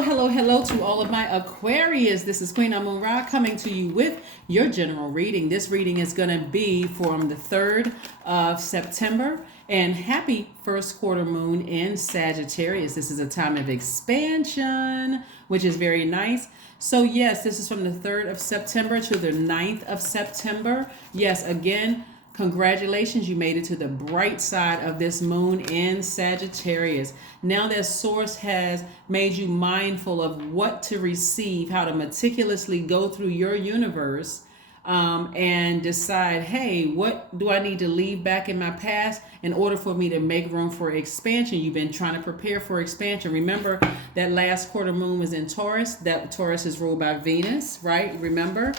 Hello to all of my Aquarius. This is Queen Amun Ra coming to you with your general reading. This reading is going to be from the 3rd of September. And happy first quarter moon in Sagittarius. This is a time of expansion, which is very nice. So, yes, this is from the 3rd of September to the 9th of September. Yes, again, congratulations, you made it to the bright side of this moon in Sagittarius. Now that Source has made you mindful of what to receive, how to meticulously go through your universe and decide, hey, what do I need to leave back in my past in order for me to make room for expansion? You've been trying to prepare for expansion. Remember that last quarter moon was in Taurus. That Taurus is ruled by Venus, right? Remember?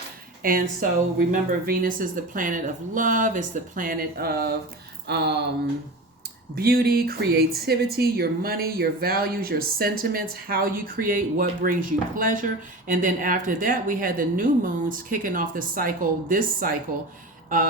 And so remember, Venus is the planet of love. It's the planet of beauty, creativity, your money, your values, your sentiments, how you create, what brings you pleasure. And then after that, we had the new moons kicking off the cycle, this cycle,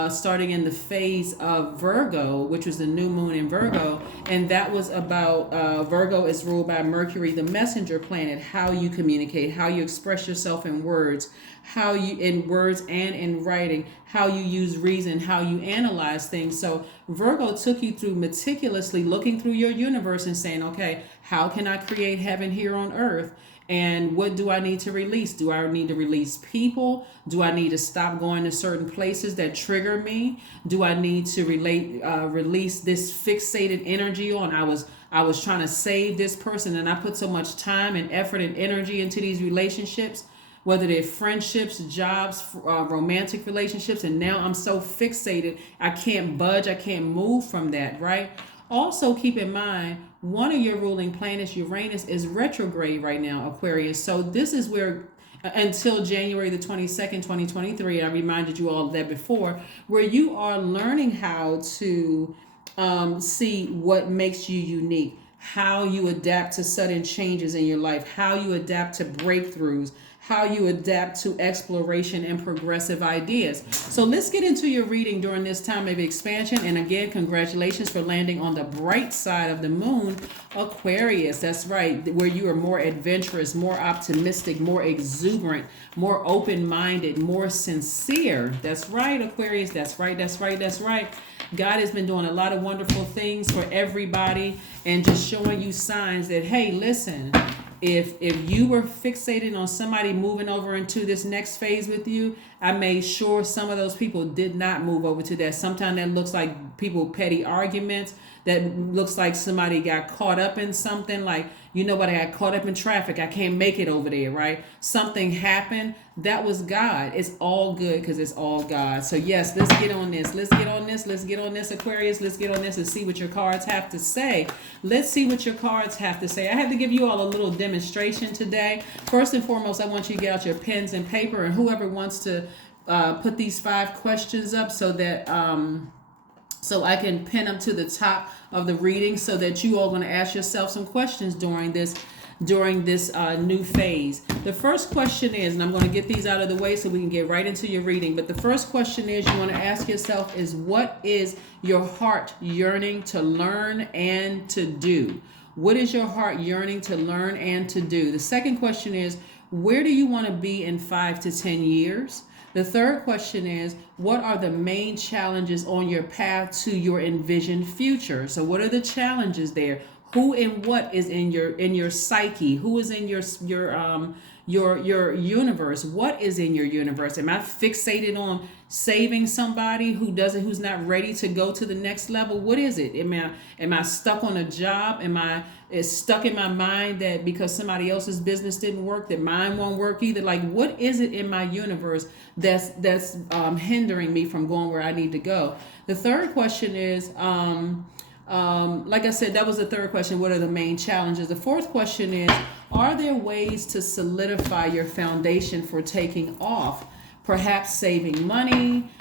starting in the phase of Virgo, which was the new moon in Virgo. And that was about Virgo is ruled by Mercury, the messenger planet, how you communicate, how you express yourself in words, how you in words and in writing, how you use reason, how you analyze things. So Virgo took you through meticulously looking through your universe and saying, okay, how can I create heaven here on earth? And what do I need to release? Do I need to release people? Do I need to stop going to certain places that trigger me? Do I need to release this fixated energy on I was trying to save this person and I put so much time and effort and energy into these relationships, whether they're friendships, jobs, romantic relationships, and now I'm so fixated, I can't budge, I can't move from that, right? Also, keep in mind, one of your ruling planets, Uranus, is retrograde right now, Aquarius. So this is where, until January the 22nd, 2023, I reminded you all of that before, where you are learning how to see what makes you unique, how you adapt to sudden changes in your life, how you adapt to breakthroughs, how you adapt to exploration and progressive ideas. So let's get into your reading during this time of expansion. And again, congratulations for landing on the bright side of the moon, Aquarius. That's right, where you are more adventurous, more optimistic, more exuberant, more open-minded, more sincere. That's right, Aquarius. That's right, that's right, that's right. God has been doing a lot of wonderful things for everybody and just showing you signs that, hey, listen, if you were fixated on somebody moving over into this next phase with you, I made sure some of those people did not move over to that. Sometimes that looks like people petty arguments. That looks like somebody got caught up in something, like, you know what, I got caught up in traffic, I can't make it over there, right? Something happened. That was God. It's all good because it's all God. So yes, let's get on this. Let's get on this. Let's get on this, Aquarius. Let's get on this and see what your cards have to say. Let's see what your cards have to say. I have to give you all a little demonstration today. First and foremost, I want you to get out your pens and paper, and whoever wants to put these 5 questions up so that so I can pin them to the top of the reading so that you all going to ask yourself some questions during this new phase. The first question is, and I'm going to get these out of the way so we can get right into your reading, but the first question is you want to ask yourself is, what is your heart yearning to learn and to do? What is your heart yearning to learn and to do? The second question is, where do you want to be in 5 to 10 years? The third question is, what are the main challenges on your path to your envisioned future? So what are the challenges there? Who and what is in your psyche? Who is in your universe? What is in your universe? Am I fixated on saving somebody who's not ready to go to the next level? What is it? Am I stuck on a job? Is stuck in my mind that because somebody else's business didn't work, that mine won't work either? Like, what is it in my universe that's hindering me from going where I need to go? The third question is, like I said, that was the third question. What are the main challenges? The fourth question is, are there ways to solidify your foundation for taking off? Perhaps saving money,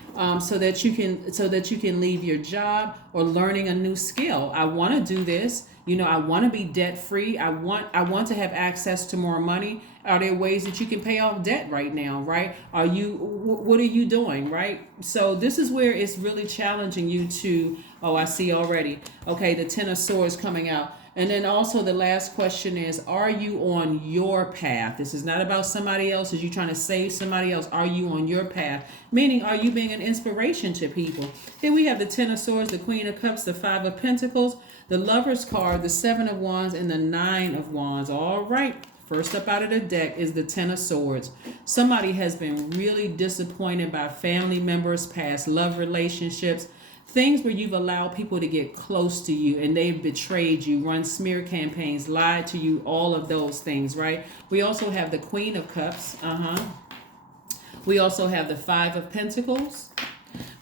so that you can leave your job, or learning a new skill. I want to do this. I want to be debt free. I want to have access to more money. Are there ways that you can pay off debt right now, right? What are you doing, right? So this is where it's really challenging you to, oh, I see already. Okay, the Ten of Swords coming out. And then also the last question is, are you on your path? This is not about somebody else. Is you trying to save somebody else? Are you on your path? Meaning, are you being an inspiration to people? Here we have the Ten of Swords, the Queen of Cups, the Five of Pentacles, the Lover's card, the Seven of Wands, and the Nine of Wands. All right. First up out of the deck is the Ten of Swords. Somebody has been really disappointed by family members, past love relationships, things where you've allowed people to get close to you and they've betrayed you, run smear campaigns, lied to you, all of those things, right? We also have the Queen of Cups. We also have the Five of Pentacles.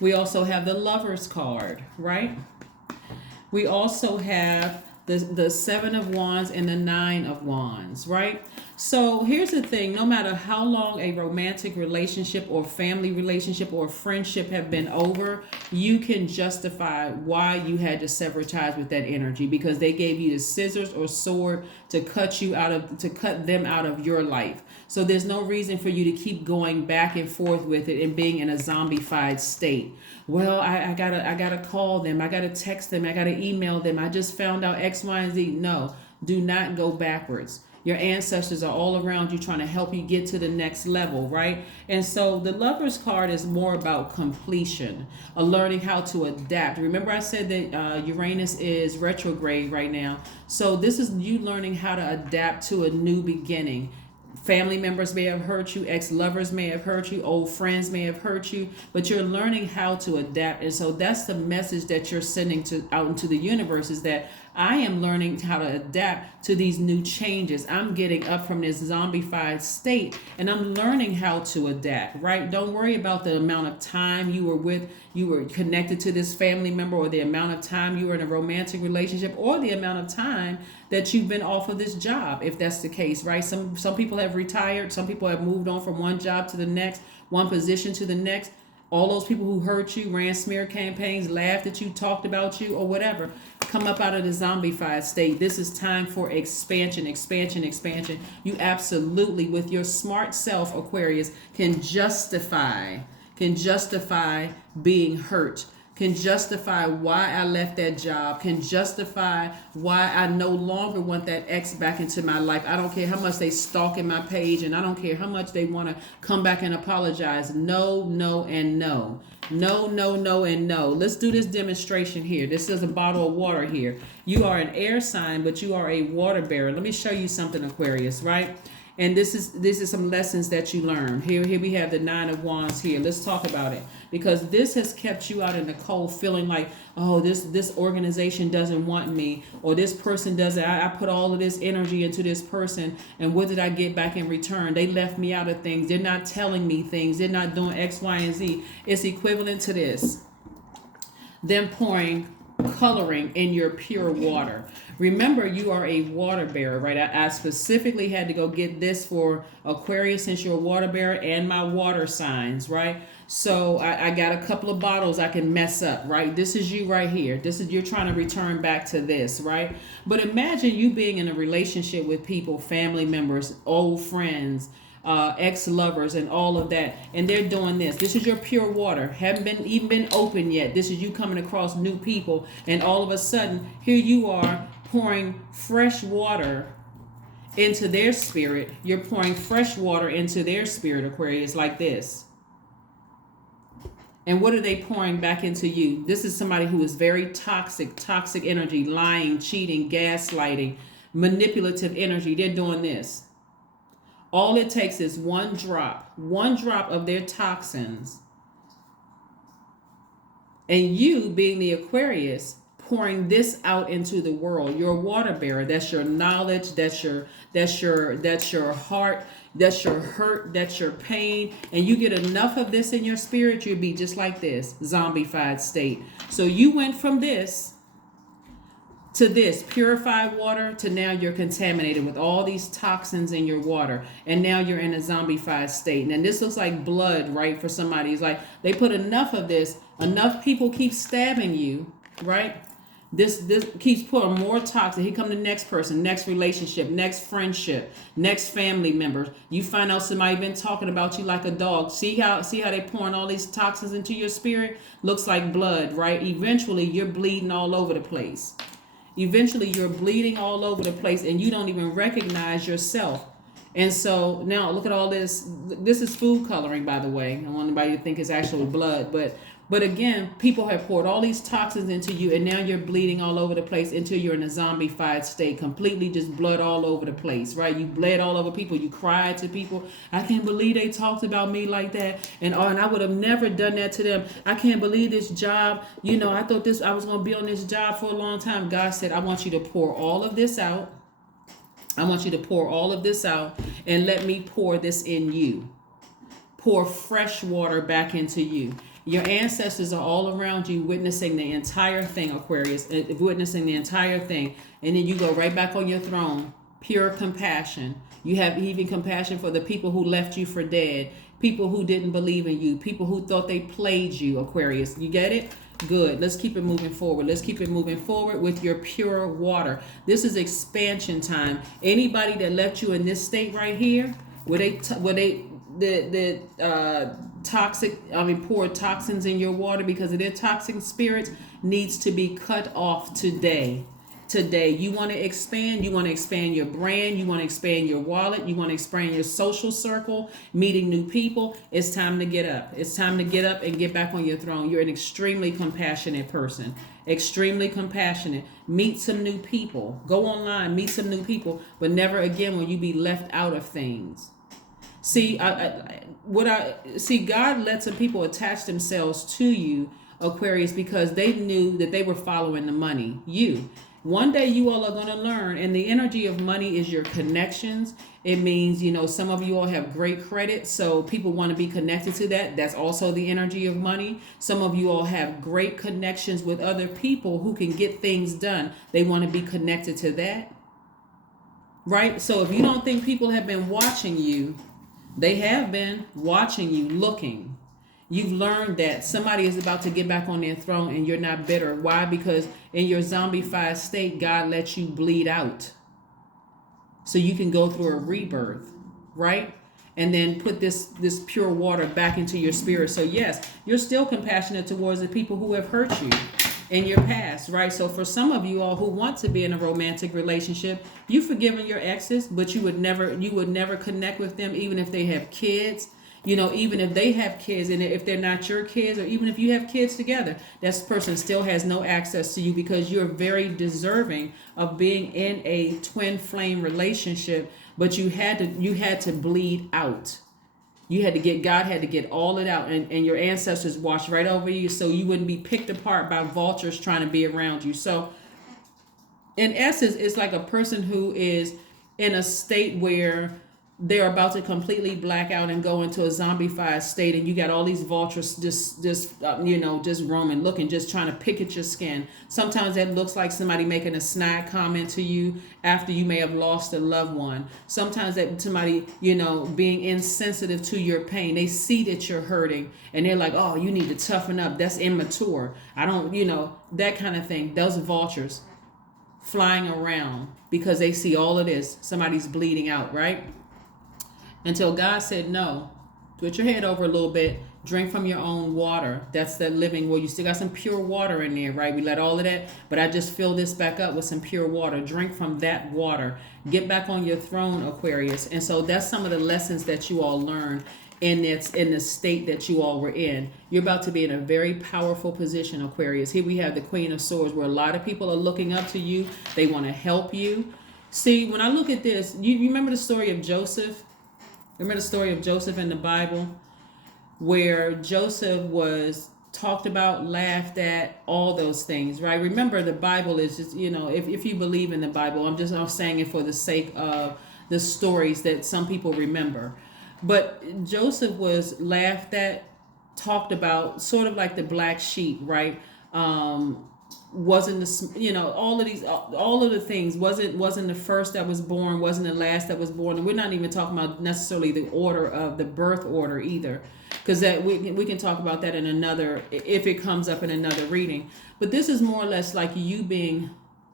We also have the Lover's card, right? We also have the Seven of Wands and the Nine of Wands, right? So here's the thing, no matter how long a romantic relationship or family relationship or friendship have been over, you can justify why you had to sever ties with that energy, because they gave you the scissors or sword to cut them out of your life. So there's no reason for you to keep going back and forth with it and being in a zombified state. Well, I gotta call them, I gotta text them, I gotta email them, I just found out X, Y, and Z. No, do not go backwards. Your ancestors are all around you trying to help you get to the next level, right? And so the Lover's card is more about completion, learning how to adapt. Remember I said that Uranus is retrograde right now. So this is you learning how to adapt to a new beginning. Family members may have hurt you, ex-lovers may have hurt you, old friends may have hurt you, but you're learning how to adapt. And so that's the message that you're sending out into the universe, is that I am learning how to adapt to these new changes. I'm getting up from this zombified state and I'm learning how to adapt, right? Don't worry about the amount of time you were connected to this family member, or the amount of time you were in a romantic relationship, or the amount of time that you've been off of this job, if that's the case, right? Some people have retired. Some people have moved on from one job to the next, one position to the next. All those people who hurt you, ran smear campaigns, laughed at you, talked about you, or whatever, come up out of the zombified state. This is time for expansion, expansion, expansion. You absolutely, with your smart self, Aquarius, can justify being hurt, can justify why I left that job, can justify why I no longer want that ex back into my life. I don't care how much they stalking my page, and I don't care how much they want to come back and apologize. No, no, and no. No, no, no, and no. Let's do this demonstration here. This is a bottle of water here. You are an air sign, but you are a water bearer. Let me show you something, Aquarius, right? And this is some lessons that you learn. Here we have the Nine of Wands here. Let's talk about it, because this has kept you out in the cold, feeling like, oh, this organization doesn't want me, or this person doesn't. I put all of this energy into this person, and what did I get back in return? They left me out of things. They're not telling me things. They're not doing X, Y, and Z. It's equivalent to this. Them pouring coloring in your pure water. Remember, you are a water bearer, right? I specifically had to go get this for Aquarius, since you're a water bearer, and my water signs, right? So I got a couple of bottles I can mess up, right? This is you right here. This is, you're trying to return back to this, right? But imagine you being in a relationship with people, family members, old friends, ex-lovers, and all of that, and they're doing this. This is your pure water, haven't been open yet. This is you coming across new people, and all of a sudden here you are pouring fresh water into their spirit. You're pouring fresh water into their spirit, Aquarius, like this. And what are they pouring back into you? This is somebody who is very toxic energy, lying, cheating, gaslighting, manipulative energy. They're doing this. All it takes is one drop of their toxins, and you, being the Aquarius, pouring this out into the world. You're a water bearer. That's your knowledge. That's your heart. That's your hurt. That's your pain. And you get enough of this in your spirit, you'll be just like this, zombified state. So you went from this to this purified water to now you're contaminated with all these toxins in your water, and now you're in a zombified state. And this looks like blood, right? For somebody, it's like they put enough of this, enough people keep stabbing you, right? This keeps putting more toxin. Here come the next person, next relationship, next friendship, next family members. You find out somebody been talking about you like a dog. See how they pouring all these toxins into your spirit? Looks like blood, right? Eventually you're bleeding all over the place. Eventually you're bleeding all over the place and you don't even recognize yourself. And so now look at all this. This is food coloring, by the way. I don't want anybody to think it's actually blood, but again, people have poured all these toxins into you, and now you're bleeding all over the place until you're in a zombified state, completely just blood all over the place, right? You bled all over people. You cried to people. I can't believe they talked about me like that, and I would have never done that to them. I can't believe this job. I thought I was going to be on this job for a long time. God said, I want you to pour all of this out. I want you to pour all of this out and let me pour this in you. Pour fresh water back into you. Your ancestors are all around you witnessing the entire thing, Aquarius, witnessing the entire thing. And then you go right back on your throne. Pure compassion. You have even compassion for the people who left you for dead. People who didn't believe in you. People who thought they played you, Aquarius. You get it? Good. Let's keep it moving forward. Let's keep it moving forward with your pure water. This is expansion time. Anybody that left you in this state right here, pour toxins in your water because of their toxic spirits, needs to be cut off today. You want to expand your brand, you want to expand your wallet, you want to expand your social circle, meeting new people. It's time to get up. It's time to get up and get back on your throne. You're an extremely compassionate person. Extremely compassionate. Meet some new people. Go online, meet some new people, but never again will you be left out of things. See, God let some people attach themselves to you, Aquarius, because they knew that they were following the money. One day you all are going to learn, and the energy of money is your connections. It means, some of you all have great credit, so people want to be connected to that. That's also the energy of money. Some of you all have great connections with other people who can get things done. They want to be connected to that, right? So if you don't think people have been watching you, they have been watching you, looking. You've learned that somebody is about to get back on their throne and you're not bitter. Why? Because in your zombified state, God lets you bleed out so you can go through a rebirth, right? And then put this pure water back into your spirit. So yes, you're still compassionate towards the people who have hurt you in your past, right? So for some of you all who want to be in a romantic relationship, you've forgiven your exes, but you would never connect with them, even if they have kids. Even if they have kids, and if they're not your kids, or even if you have kids together, that person still has no access to you because you're very deserving of being in a twin flame relationship, but you had to bleed out. God had to get all it out, and your ancestors watched right over you so you wouldn't be picked apart by vultures trying to be around you. So in essence, it's like a person who is in a state where they're about to completely black out and go into a zombified state, and you got all these vultures just roaming, looking, just trying to pick at your skin. Sometimes that looks like somebody making a snide comment to you after you may have lost a loved one. Sometimes that somebody, being insensitive to your pain. They see that you're hurting and they're like, oh, you need to toughen up. That's immature. I don't, that kind of thing. Those vultures flying around because they see all of this. Somebody's bleeding out, right? Until God said, no, put your head over a little bit, drink from your own water. That's the living, you still got some pure water in there, right? We let all of that, but I just fill this back up with some pure water. Drink from that water. Get back on your throne, Aquarius. And so that's some of the lessons that you all learned in the state that you all were in. You're about to be in a very powerful position, Aquarius. Here we have the Queen of Swords, where a lot of people are looking up to you. They want to help you. See, when I look at this, you remember the story of Joseph? Remember the story of Joseph in the Bible, where Joseph was talked about, laughed at, all those things, right? Remember, the Bible is just, if you believe in the Bible, I'm saying it for the sake of the stories that some people remember. But Joseph was laughed at, talked about, sort of like the black sheep, right? Wasn't all of the things, wasn't the first that was born, wasn't the last that was born. And we're not even talking about necessarily the order of the birth order either, because that we can talk about that in another, if it comes up in another reading. But this is more or less like you being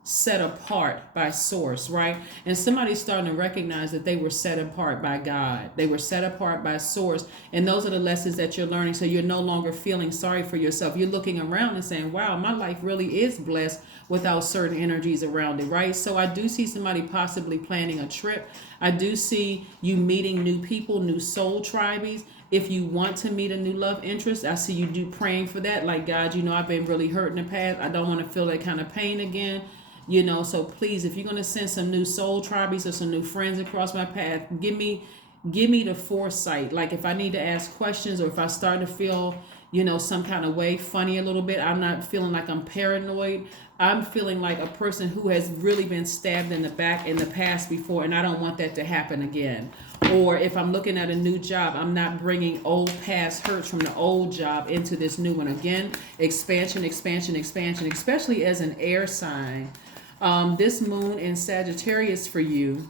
set apart by source, right? And somebody's starting to recognize that they were set apart by God. They were set apart by source. And those are the lessons that you're learning. So you're no longer feeling sorry for yourself. You're looking around and saying, wow, my life really is blessed without certain energies around it, right? So I do see somebody possibly planning a trip. I do see you meeting new people, new soul tribes. If you want to meet a new love interest, I see you do praying for that. Like, God, I've been really hurt in the past. I don't want to feel that kind of pain again. So please, if you're going to send some new soul tribes or some new friends across my path, give me the foresight. Like, if I need to ask questions, or if I start to feel, some kind of way, funny a little bit, I'm not feeling like I'm paranoid. I'm feeling like a person who has really been stabbed in the back in the past before, and I don't want that to happen again. Or if I'm looking at a new job, I'm not bringing old past hurts from the old job into this new one. Again, expansion, especially as an air sign. This moon in Sagittarius for you,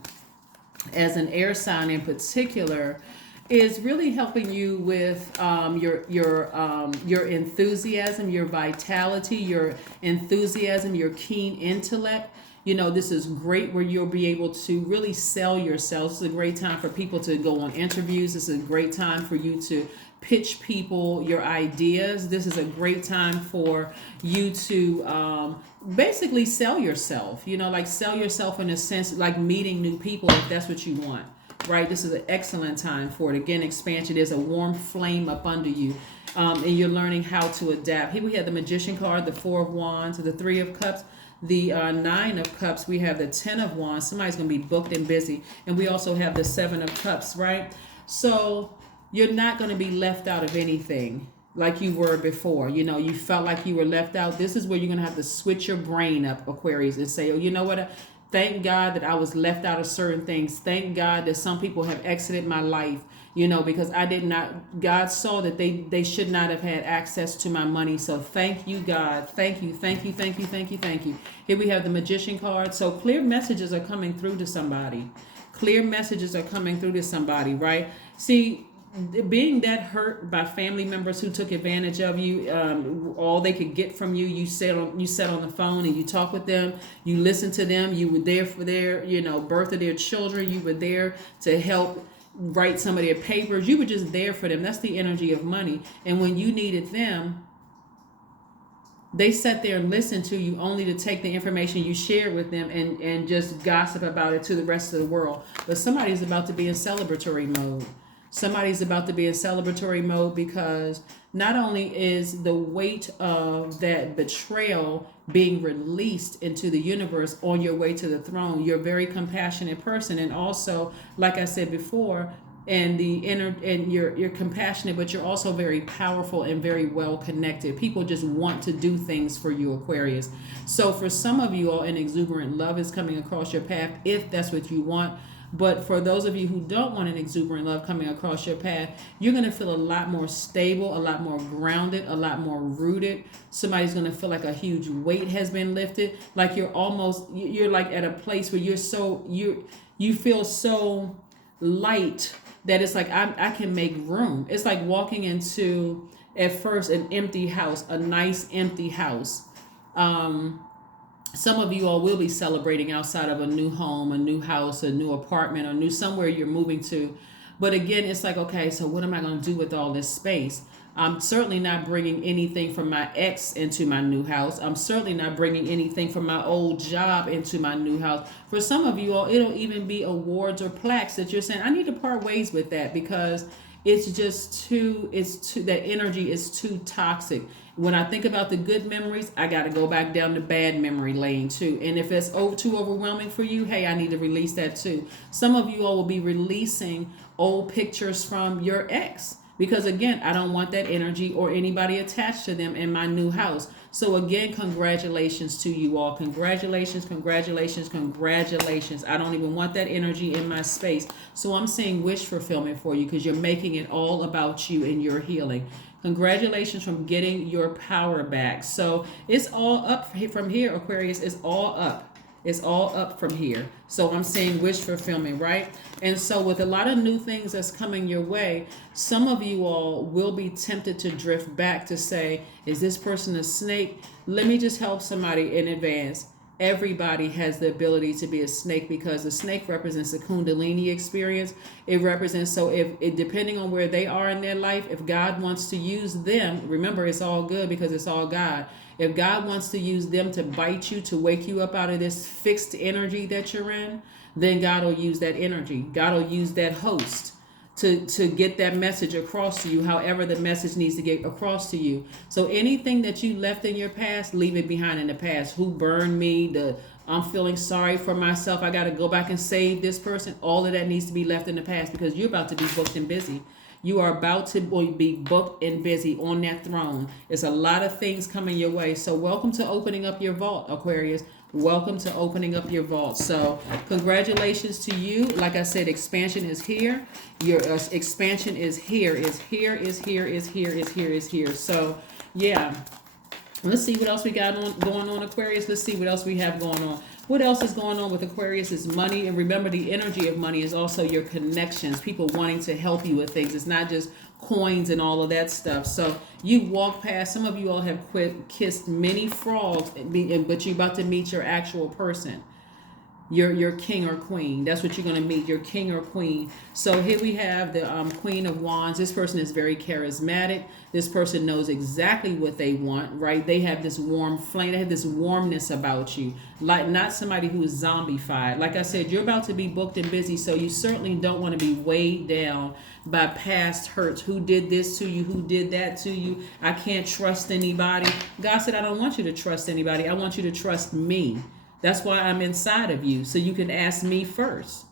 as an air sign in particular, is really helping you with your enthusiasm, your vitality, your enthusiasm, your keen intellect. This is great where you'll be able to really sell yourself. This is a great time for people to go on interviews. This is a great time for you to pitch people your ideas. This is a great time for you to basically sell yourself, like sell yourself in a sense, like meeting new people if that's what you want, right? This is an excellent time for it. Again, expansion. There's a warm flame up under you, and you're learning how to adapt. Here we have the Magician card, the Four of Wands, the Three of Cups, the Nine of Cups. We have the Ten of Wands. Somebody's going to be booked and busy. And we also have the Seven of Cups, right? So you're not going to be left out of anything like you were before. You felt like you were left out. This is where you're going to have to switch your brain up, Aquarius, and say, oh, you know what? Thank God that I was left out of certain things. Thank God that some people have exited my life, because I did not, God saw that they should not have had access to my money. So thank you, God. Thank you. Here we have the Magician card. So clear messages are coming through to somebody. Right? See, being that hurt by family members who took advantage of you, all they could get from you, you sat on the phone and you talked with them, you listened to them, you were there for their, birth of their children, you were there to help write some of their papers, you were just there for them. That's the energy of money. And when you needed them, they sat there and listened to you only to take the information you shared with them and just gossip about it to the rest of the world. But somebody's about to be in celebratory mode. Somebody's about to be in celebratory mode because not only is the weight of that betrayal being released into the universe on your way to the throne, you're a very compassionate person. And also, like I said before, and you're compassionate, but you're also very powerful and very well connected. People just want to do things for you, Aquarius. So for some of you all, an exuberant love is coming across your path if that's what you want. But for those of you who don't want an exuberant love coming across your path, you're going to feel a lot more stable, a lot more grounded, a lot more rooted. Somebody's going to feel like a huge weight has been lifted. Like you're like at a place where you feel so light that it's like I can make room. It's like walking into, at first, an empty house, a nice empty house. Some of you all will be celebrating outside of a new home, a new house, a new apartment, or somewhere you're moving to. But again, it's like, okay, so what am I going to do with all this space? I'm certainly not bringing anything from my ex into my new house. I'm certainly not bringing anything from my old job into my new house. For some of you all, it'll even be awards or plaques that you're saying, I need to part ways with that because it's too, that energy is too toxic. When I think about the good memories, I got to go back down the bad memory lane too. And if it's too overwhelming for you, hey, I need to release that too. Some of you all will be releasing old pictures from your ex because, again, I don't want that energy or anybody attached to them in my new house. So again, congratulations to you all. Congratulations. I don't even want that energy in my space. So I'm saying wish fulfillment for you because you're making it all about you and your healing. Congratulations from getting your power back. So it's all up from here, Aquarius. It's all up. It's all up from here. So I'm saying wish fulfillment, right? And so with a lot of new things that's coming your way, some of you all will be tempted to drift back to say, is this person a snake? Let me just help somebody in advance. everybody has the ability to be a snake, because the snake represents the kundalini experience. It represents, so if it, depending on where they are in their life, if God wants to use them, remember it's all good because it's all God. If God wants to use them to bite you, to wake you up out of this fixed energy that you're in, then God will use that energy. God will use that host to get that message across to you, however the message needs to get across to you. So anything that you left in your past, leave it behind in the past. Who burned me, I'm feeling sorry for myself, I got to go back and save this person, all of that needs to be left in the past, because you're about to be booked and busy. You are about to be booked and busy on that throne. There's a lot of things coming your way. So welcome to opening up your vault, Aquarius. Welcome to opening up your vault. So congratulations to you. Like I said, expansion is here. Your expansion is here, is here, is here, is here, is here, is here. So yeah, let's see what else we got going on, Aquarius. Let's see what else we have going on. What else is going on with Aquarius is money. And remember, the energy of money is also your connections, people wanting to help you with things. It's not just coins and all of that stuff. So you walk past, some of you all have kissed many frogs, but you're about to meet your actual person. Your king or queen. That's what you're going to meet, your king or queen. So here we have the Queen of Wands. This person is very charismatic. This person knows exactly what they want, right? They have this warm flame. They have this warmness about you, like not somebody who is zombified. Like I said, you're about to be booked and busy, so you certainly don't want to be weighed down by past hurts. Who did this to you? Who did that to you? I can't trust anybody. God said, I don't want you to trust anybody. I want you to trust me. That's why I'm inside of you, so you can ask me first.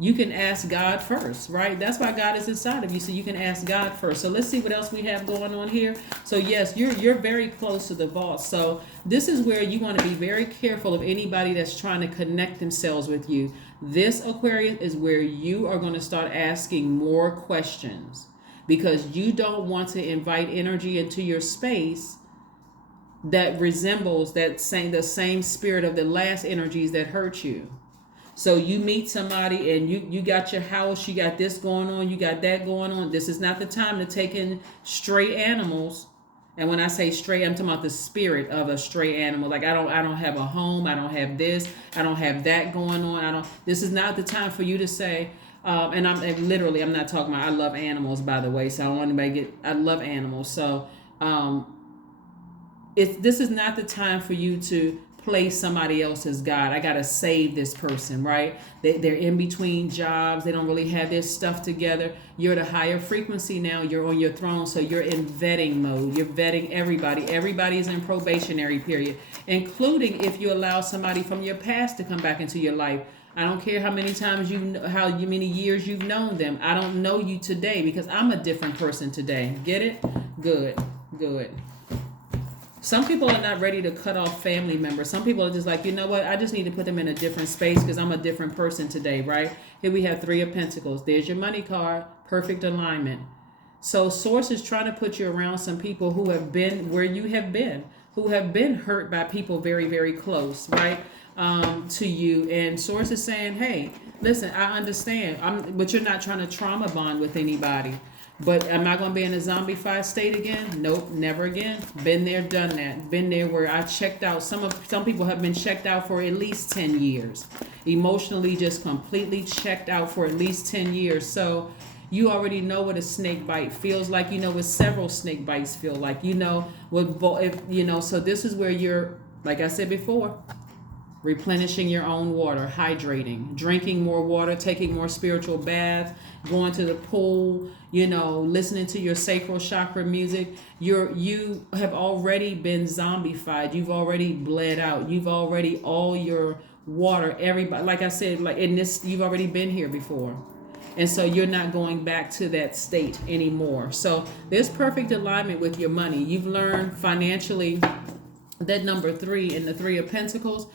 You can ask God first, right? That's why God is inside of you, so you can ask God first. So let's see what else we have going on here. So yes, you're very close to the vault. So this is where you want to be very careful of anybody that's trying to connect themselves with you. This, Aquarius, is where you are going to start asking more questions, because you don't want to invite energy into your space that resembles the same spirit of the last energies that hurt you. So you meet somebody and you got your house, you got this going on, you got that going on. This is not the time to take in stray animals. And when I say stray, I'm talking about the spirit of a stray animal. Like I don't have a home, I don't have this, I don't have that going on. This is not the time for you to say, and I'm not talking about, I love animals, by the way. So I don't want anybody I love animals. So this is not the time for you to play somebody else's God. I gotta save this person, right? They're in between jobs. They don't really have their stuff together. You're at a higher frequency now. You're on your throne, so you're in vetting mode. You're vetting everybody. Everybody's in probationary period, including if you allow somebody from your past to come back into your life. I don't care how many times how many years you've known them. I don't know you today because I'm a different person today. Get it? Good. Some people are not ready to cut off family members. Some people are just like, you know what? I just need to put them in a different space because I'm a different person today, right? Here we have 3 of Pentacles. There's your money card. Perfect alignment. So Source is trying to put you around some people who have been where you have been, who have been hurt by people very, very close, right, to you. And Source is saying, hey, listen, I understand, but you're not trying to trauma bond with anybody. But am I going to be in a zombified state again? Nope, never again. Been there, done that. Been there where I checked out. Some people have been checked out for at least 10 years. Emotionally just completely checked out for at least 10 years. So you already know what a snake bite feels like. You know what several snake bites feel like. You know so this is where you're, like I said before, replenishing your own water, hydrating, drinking more water, taking more spiritual baths, going to the pool, listening to your sacral chakra music. You have already been zombified. You've already bled out. You've already, all your water, everybody, like I said, like in this, you've already been here before. And so you're not going back to that state anymore. So there's perfect alignment with your money. You've learned financially that number 3 in the 3 of Pentacles.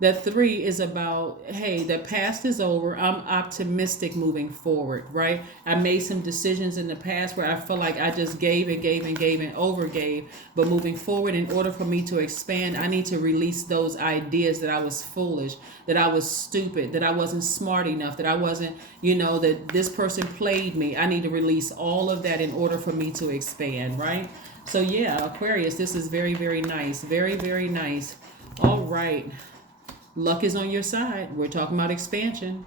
That 3 is about, hey, the past is over. I'm optimistic moving forward, right? I made some decisions in the past where I felt like I just gave and overgave. But moving forward, in order for me to expand, I need to release those ideas that I was foolish, that I was stupid, that I wasn't smart enough, that I wasn't, that this person played me. I need to release all of that in order for me to expand, right? So yeah, Aquarius, this is very, very nice. Very, very nice. All right. Luck is on your side. We're talking about expansion.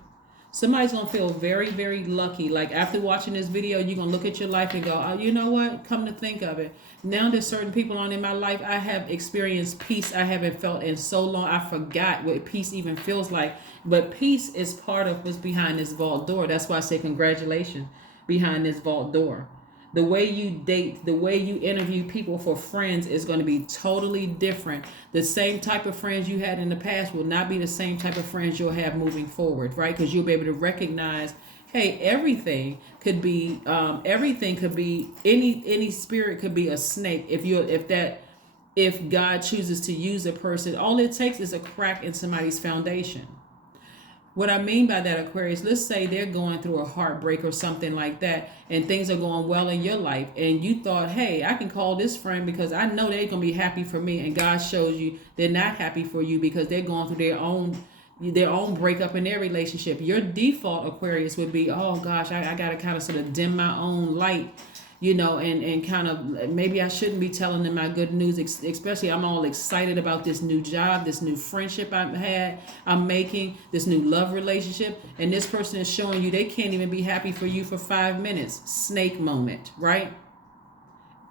Somebody's going to feel very, very lucky. Like after watching this video, you're going to look at your life and go, oh, you know what? Come to think of it. Now there's certain people on in my life, I have experienced peace I haven't felt in so long. I forgot what peace even feels like. But peace is part of what's behind this vault door. That's why I say congratulations behind this vault door. The way you date, the way you interview people for friends is going to be totally different. The same type of friends you had in the past will not be the same type of friends you'll have moving forward, right? Because you'll be able to recognize, hey, everything could be any spirit could be a snake. If God chooses to use a person, all it takes is a crack in somebody's foundation. What I mean by that, Aquarius, let's say they're going through a heartbreak or something like that, and things are going well in your life, and you thought, hey, I can call this friend because I know they're going to be happy for me, and God shows you they're not happy for you because they're going through their own breakup in their relationship. Your default, Aquarius, would be, oh gosh, I got to kind of sort of dim my own light, and kind of maybe I shouldn't be telling them my good news, especially I'm all excited about this new job, this new friendship I'm making, this new love relationship, and this person is showing you they can't even be happy for you for 5 minutes. Snake moment, right?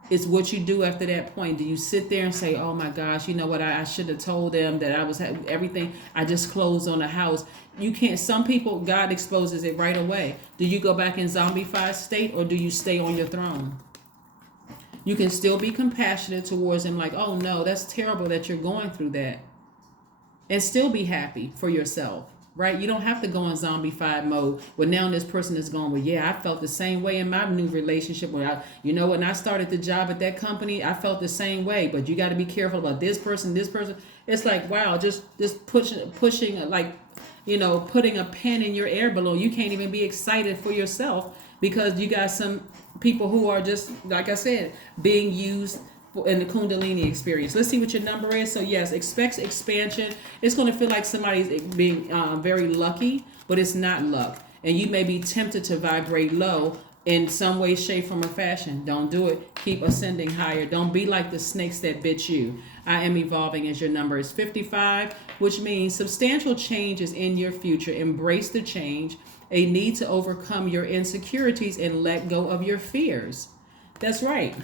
It's what you do after that point. Do you sit there and say, oh my gosh, you know what, I should have told them that I was everything, I just closed on a house. You can't. Some people, God exposes it right away. Do you go back in zombified state, or do you stay on your throne? You can still be compassionate towards them, like, oh no, that's terrible that you're going through that, and still be happy for yourself, right? You don't have to go in zombified mode. Well, now this person is going, well, yeah, I felt the same way in my new relationship. When I started the job at that company, I felt the same way. But you got to be careful about this person. It's like, wow, just pushing like, putting a pin in your air balloon. You can't even be excited for yourself because you got some people who are just, like I said, being used in the Kundalini experience. Let's see what your number is. So yes, expect expansion. It's going to feel like somebody's being very lucky, but it's not luck. And you may be tempted to vibrate low in some way, shape, form, or fashion. Don't do it. Keep ascending higher. Don't be like the snakes that bit you. I am evolving as your number is 55, which means substantial change is in your future. Embrace the change. A need to overcome your insecurities and let go of your fears. That's right.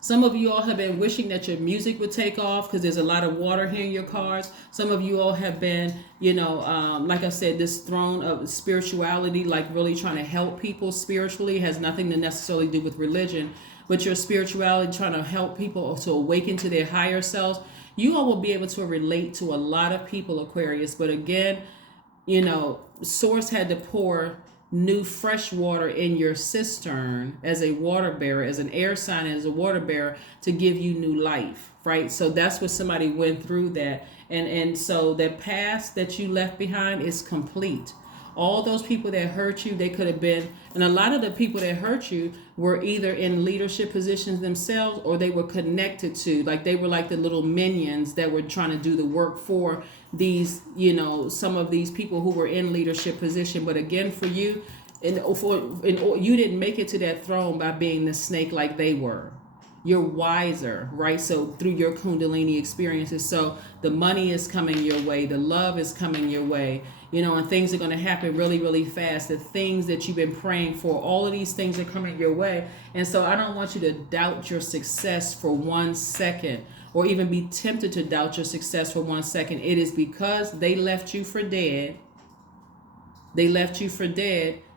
Some of you all have been wishing that your music would take off because there's a lot of water here in your cards. Some of you all have been, like I said, this throne of spirituality, like really trying to help people spiritually. It has nothing to necessarily do with religion, but your spirituality, trying to help people to awaken to their higher selves. You all will be able to relate to a lot of people, Aquarius. But again, Source had to pour new fresh water in your cistern as a water bearer, as an air sign, as a water bearer, to give you new life, right? So that's what somebody went through that. And so the past that you left behind is complete. All those people that hurt you, they could have been, and a lot of the people that hurt you were either in leadership positions themselves, or they were connected to, like they were like the little minions that were trying to do the work for these, some of these people who were in leadership position. But again, for you, you didn't make it to that throne by being the snake like they were. You're wiser, right? So through your Kundalini experiences, so the money is coming your way, the love is coming your way, and things are going to happen really, really fast. The things that you've been praying for, all of these things are coming your way. And so I don't want you to doubt your success for 1 second, or even be tempted to doubt your success for 1 second. It is because they left you for dead.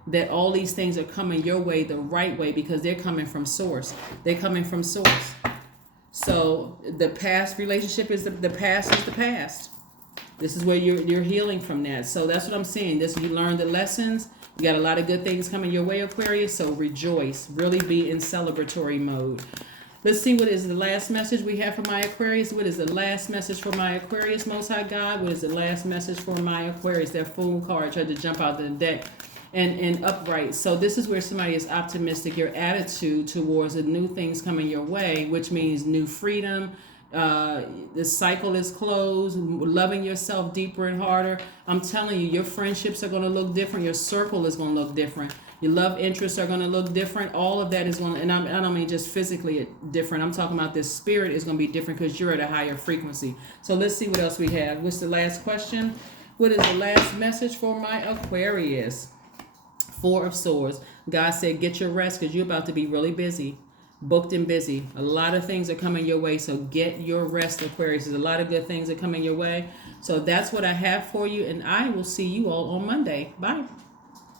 That all these things are coming your way the right way, because they're coming from source. They're coming from source. So the past relationship is the past is the past. This is where you're healing from that. So that's what I'm saying. You learned the lessons. You got a lot of good things coming your way, Aquarius. So rejoice. Really be in celebratory mode. Let's see what is the last message we have for my Aquarius. What is the last message for my Aquarius, Most High God? What is the last message for my Aquarius? That Fool card tried to jump out the deck. And upright. So this is where somebody is optimistic. Your attitude towards the new things coming your way, which means new freedom, The cycle is closed. Loving yourself deeper and harder. I'm telling you, your friendships are going to look different. Your circle is going to look different. Your love interests are going to look different. All of that is going to, and I don't mean just physically different. I'm talking about this spirit is going to be different because you're at a higher frequency. So let's see what else we have. What's the last question? What is the last message for my Aquarius? Four of Swords. God said, get your rest because you're about to be really busy. Booked and busy. A lot of things are coming your way. So get your rest, Aquarius. There's a lot of good things are coming your way. So that's what I have for you. And I will see you all on Monday. Bye.